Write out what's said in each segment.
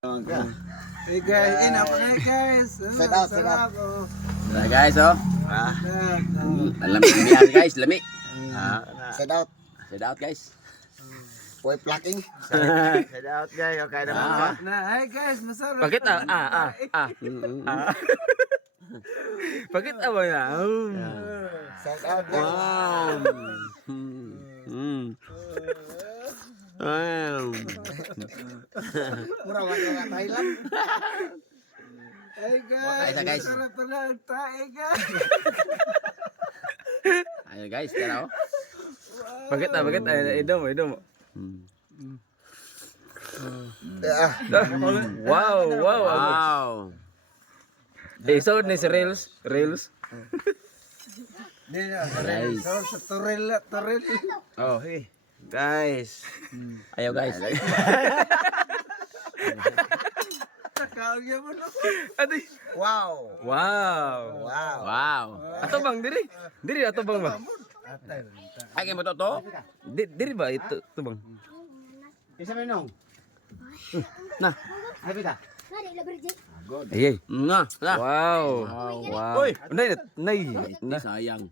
Hey guys, enough na guys. Set out, set out. Nah guys, oh. Lami yan guys, lami. Set out. Set out guys. Boy plucking. Set out guys, okay naman ba? Hey guys, masarap. Bakit Bakit ba na? Set out guys. Wow. Wow. Murah-murah Thailand. Hey guys, Kain na, guys. masarap pala ang tae guys. Ayo guys, tara oh. Bakit idom. Wow. Wow. Isod ni si Reels. Di na, Guys. sarap sa turel. Oh, hey. Guys. Ayo guys. Kaya mo na. Adi. Wow. Wow. Wow. Wow. Ato bang diri? Diri ato bang ba? Atay. Ay mo to? Diri ba ito bang? Isa minong. Nah. Ay pita. Ay. Nga, na. Wow. Wow. Uy, nay. Sayang.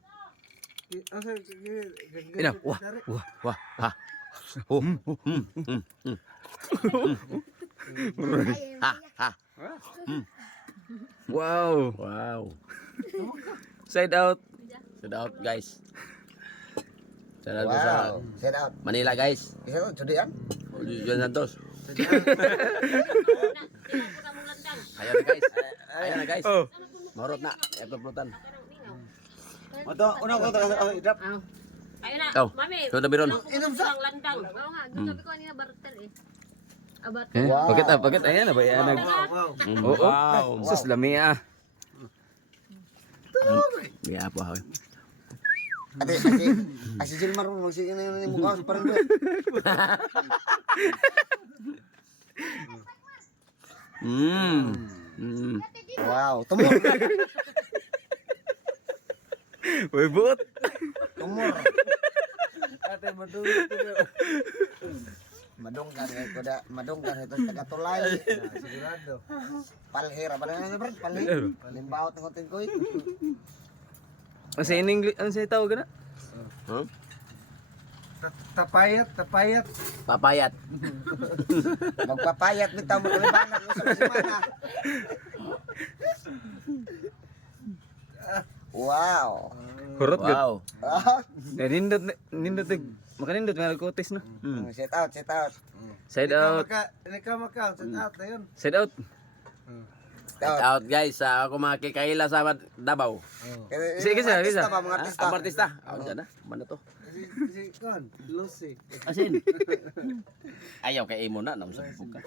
Ina. Wah. Ha. Oh. Ha, ha. Wow. Wow. Side out. Set out guys. Set out sa Wow. Set out. Manila guys. Isa to, judian. Juan Santos. Ayo na guys. Ayo na guys. Oh. Marot na. Ito prutan. Oto, una ko to drop. Ayun na, Oh, mami. sudah biron. Inom sa landang. Oo nga, sabi ko kanina barter eh. Barter. Wow. Bakit ayan na ba yan nag Wow. Oo. Wow. Sus lami ah. Iya po ako. Asi Jilmar mo sige na yung mukha sa parang doon. Wow, tumor. Uy, buot. Tumor. Ate madulot ito. Madonggan ito sa tagatulay. Sigurado. Palhera ba na bro? Palhera. Limbaot ng kontin ko. Ang sa English, ang sa tawag na? Huh? Tapayat. Papayat. Magpapayat bitaw mo kalibanan mo sa semana. Wow. Kurot gud. Wow. Ah, Nindot makanindot nga kotes no. set out, set out. Side out. Ikaw maka, set out na yun. Side out. Set out guys. Ako makikaila sa Davao. Sige, sige, sige. Artista ba, mga artista? Ang artista. Ako dyan na. Mana to? Si Kon, Lucy. Asin. Ayaw kay imo na. Naman sa ka.